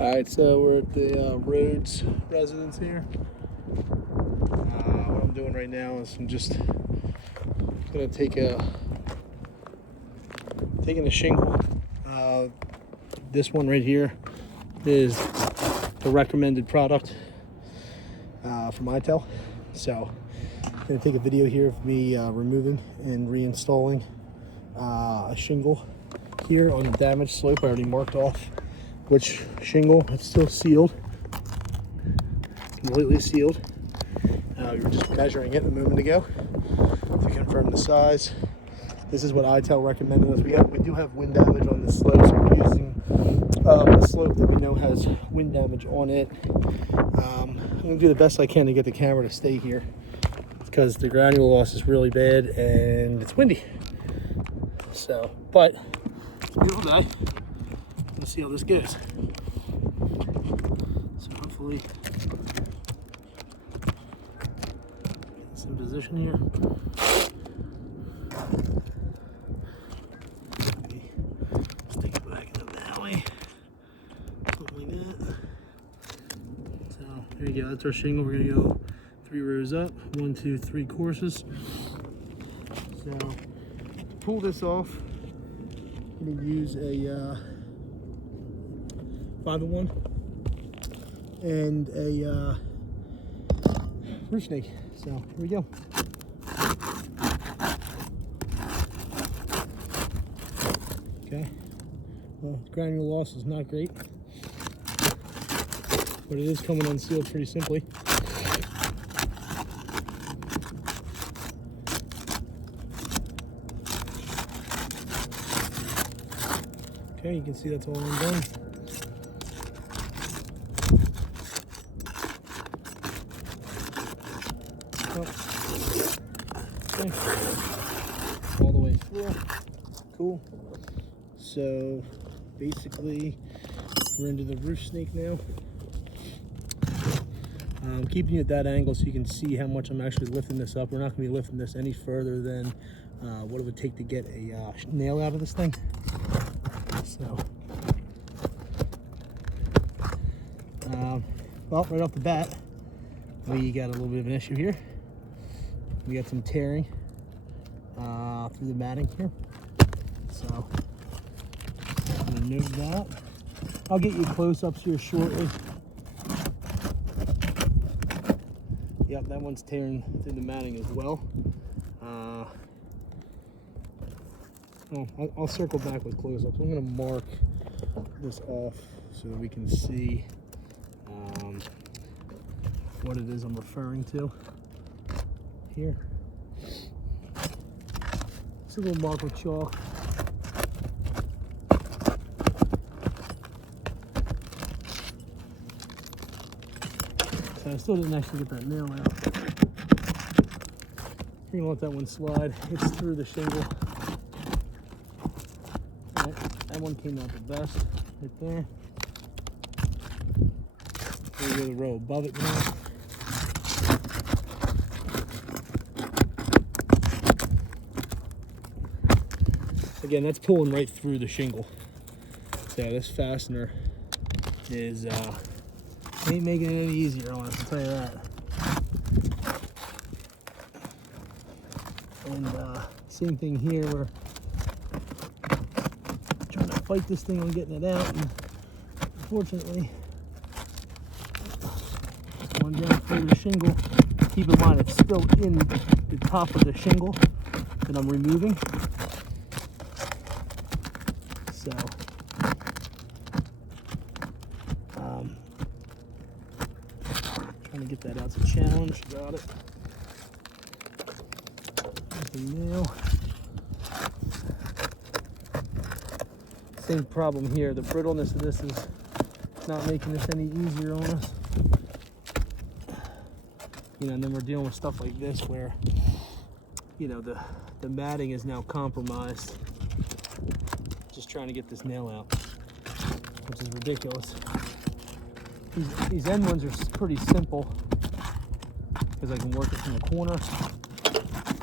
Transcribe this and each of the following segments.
Alright, so we're at the Rhodes residence here. What I'm doing right now is I'm just gonna taking a shingle. This one right here is the recommended product from ITEL. So I'm gonna take a video here of me removing and reinstalling a shingle here on the damaged slope. I already marked off which shingle. It's still sealed, completely sealed. We were just measuring it a moment ago to confirm the size. This is what ITEL recommended us. We do have wind damage on this slope, so we're using a slope that we know has wind damage on it. I'm going to do the best I can to get the camera to stay here because the granule loss is really bad and it's windy. So, but it's a beautiful day. Let's see how this goes. So hopefully it's in position here. Stick it back in the valley. Something like that. So there you go, that's our shingle. We're gonna go 3 rows up, 1, 2, 3 courses. So to pull this off, I'm gonna use a 5-1 and a roof snake. So here we go. Okay. Well, granule loss is not great, but it is coming unsealed pretty simply. Okay, you can see that's all undone. Okay. All the way through. Cool. So basically we're into the roof snake now. I'm keeping it at that angle so you can see how much I'm actually lifting this up. We're not going to be lifting this any further than what it would take to get a nail out of this thing. So well, right off the bat we got a little bit of an issue here. We got some tearing through the matting here. So I'm gonna remove that. I'll get you close-ups here shortly. Yep, that one's tearing through the matting as well. I'll circle back with close-ups. I'm gonna mark this off so that we can see what it is I'm referring to here. It's a little mark with chalk. So I still didn't actually get that nail out. We're gonna let that one slide. It's through the shingle. Right, that one came out the best, right there. Here we go, the row above it now. Again, that's pulling right through the shingle. So this fastener is ain't making it any easier on us, I'll tell you that. And same thing here, we're trying to fight this thing on getting it out, and unfortunately, going down through the shingle. Keep in mind it's still in the top of the shingle that I'm removing. So, trying to get that out's a challenge. Got it. There's the nail. Same problem here. The brittleness of this is not making this any easier on us. You know, and then we're dealing with stuff like this where, you know, the matting is now compromised. Just trying to get this nail out, which is ridiculous. These end ones are pretty simple because I can work it from the corner.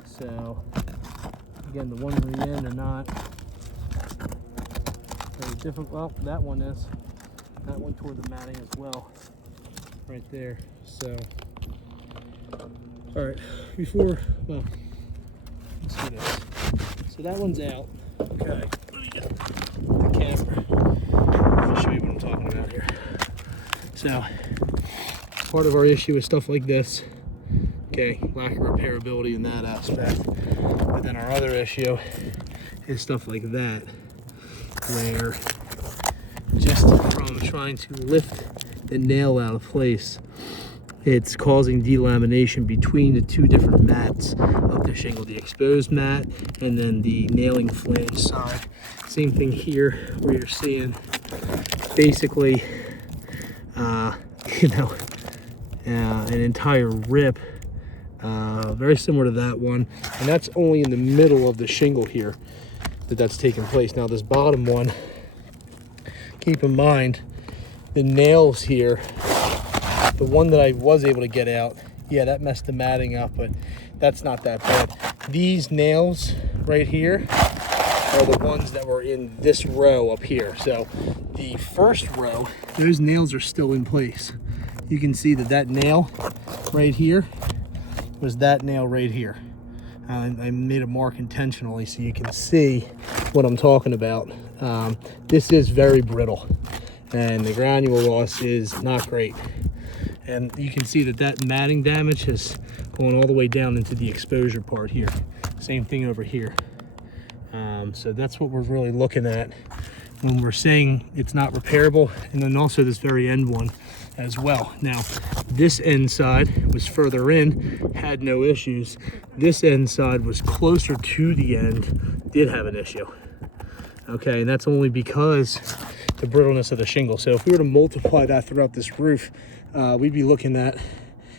So again, the ones in the end are not very difficult. Well, that one is. That one toward the matting as well, right there. So, all right, well, let's do this. So that one's out. Okay, let me get the camera. Let me show you what I'm talking about here. So, part of our issue is stuff like this. Okay, lack of repairability in that aspect. But then our other issue is stuff like that, where just from trying to lift the nail out of place, it's causing delamination between the two different mats of the shingle, the exposed mat and then the nailing flange side. Same thing here, where you're seeing basically, an entire rip, very similar to that one, and that's only in the middle of the shingle here that's taking place. Now this bottom one, keep in mind the nails here, the one that I was able to get out, yeah, that messed the matting up, but that's not that bad. These nails right here are the ones that were in this row up here. So the first row, those nails are still in place. You can see that nail right here was that nail right here. I made a mark intentionally so you can see what I'm talking about. This is very brittle, and the granule loss is not great. And you can see that matting damage has gone all the way down into the exposure part here. Same thing over here. So that's what we're really looking at when we're saying it's not repairable. And then also this very end one as well. Now, this end side was further in, had no issues. This end side was closer to the end, did have an issue. Okay, and that's only because the brittleness of the shingle. So if we were to multiply that throughout this roof, we'd be looking at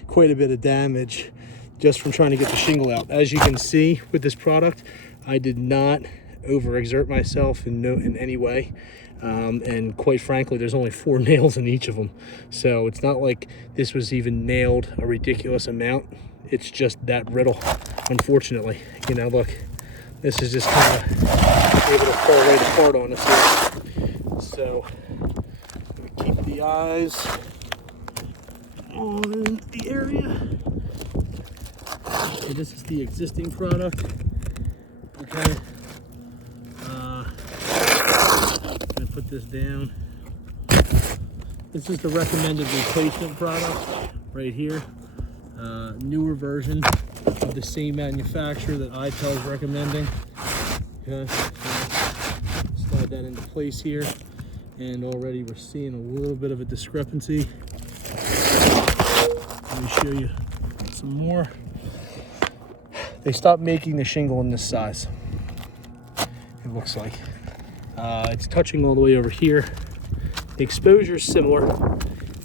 quite a bit of damage just from trying to get the shingle out. As you can see with this product, I did not overexert myself in any way. And quite frankly, there's only 4 nails in each of them. So it's not like this was even nailed a ridiculous amount. It's just that brittle, unfortunately. You know, look, this is just kind of able to fall right apart on us here. So we keep the eyes on the area. Okay, this is the existing product. Okay. Put this down. This is the recommended replacement product right here. Newer version of the same manufacturer that ITEL is recommending. Okay, so slide that into place here, and already we're seeing a little bit of a discrepancy. Let me show you some more. They stopped making the shingle in this size, it looks like. It's touching all the way over here. The exposure is similar.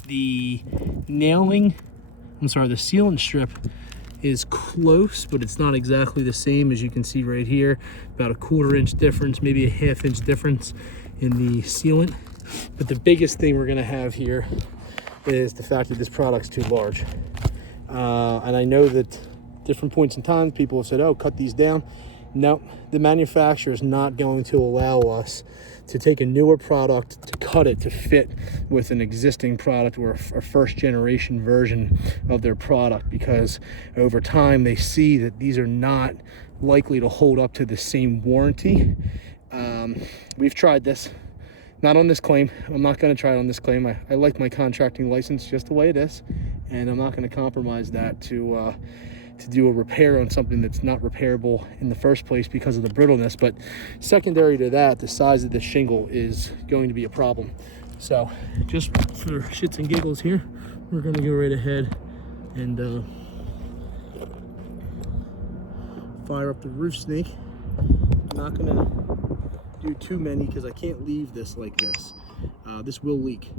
The nailing, the sealant strip is close, but it's not exactly the same. As you can see right here, about a 1/4 inch difference, maybe a 1/2 inch difference in the sealant. But the biggest thing we're gonna have here is the fact that this product's too large. And I know that different points in time, people have said, oh, cut these down. No, the manufacturer is not going to allow us to take a newer product, to cut it to fit with an existing product or a first generation version of their product, because over time they see that these are not likely to hold up to the same warranty. We've tried this, not on this claim. I'm not going to try it on this claim. I like my contracting license just the way it is, and I'm not going to compromise that to do a repair on something that's not repairable in the first place because of the brittleness. But secondary to that, the size of the shingle is going to be a problem. So just for shits and giggles here, we're going to go right ahead and fire up the roof snake. I'm not going to do too many because I can't leave this like this. This will leak.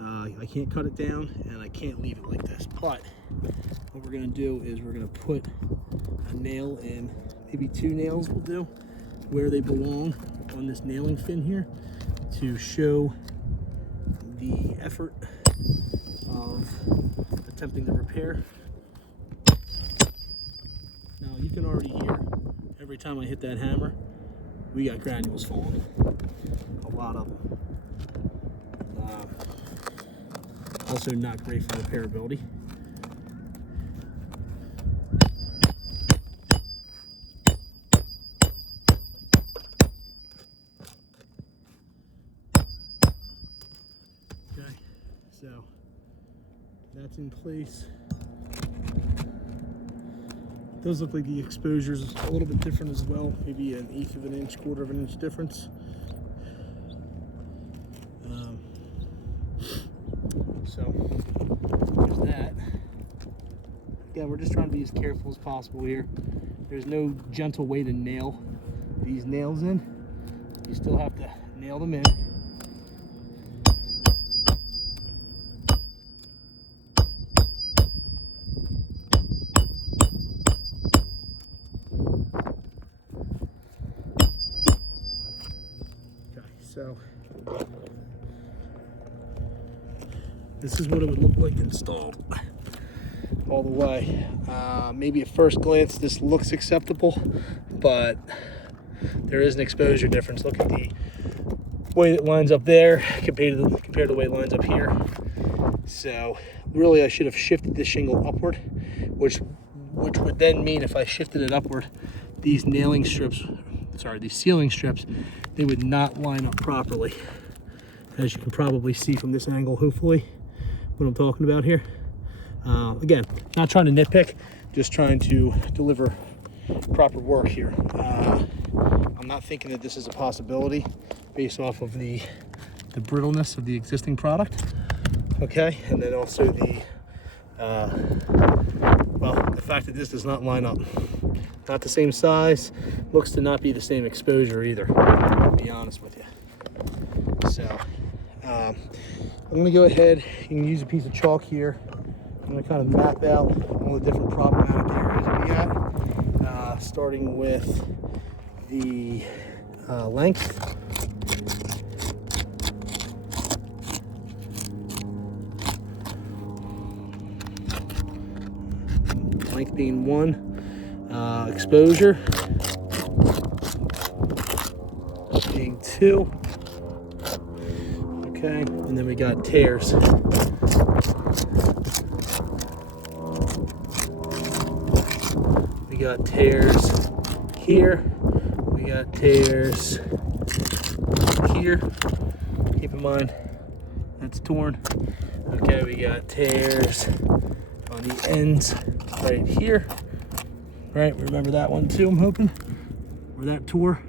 I can't cut it down, and I can't leave it like this. But what we're going to do is we're going to put a nail in, maybe 2 nails will do, where they belong on this nailing fin here, to show the effort of attempting to repair. Now you can already hear, every time I hit that hammer, we got granules falling, a lot of them. Also not great for repairability. Okay, so that's in place. It does look like the exposure is a little bit different as well, maybe an 1/8 of an inch, 1/4 of an inch difference. So there's that. Again, we're just trying to be as careful as possible here. There's no gentle way to nail these nails in. You still have to nail them in. So this is what it would look like installed all the way. Maybe at first glance this looks acceptable, but there is an exposure difference. Look at the way it lines up there compared to the way it lines up here. So really I should have shifted this shingle upward, which would then mean if I shifted it upward, these sealing strips, they would not line up properly. As you can probably see from this angle, hopefully, what I'm talking about here. Again, not trying to nitpick, just trying to deliver proper work here. I'm not thinking that this is a possibility based off of the brittleness of the existing product. Okay, and then also the fact that this does not line up. Not the same size, looks to not be the same exposure either, to be honest with you. So I'm going to go ahead and use a piece of chalk here. I'm going to kind of map out all the different problematic areas that we got, starting with the length. Length being 1. Exposure being 2. Okay, and then we got tears. We got tears here. We got tears here. Keep in mind that's torn. Okay, we got tears on the ends right here. Right, remember that one too, I'm hoping, where that tore.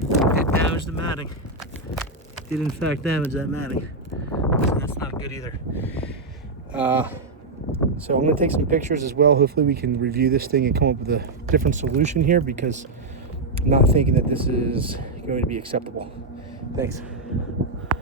It damaged the matting. It did in fact damage that matting. So that's not good either. So I'm gonna take some pictures as well. Hopefully we can review this thing and come up with a different solution here, because I'm not thinking that this is going to be acceptable. Thanks.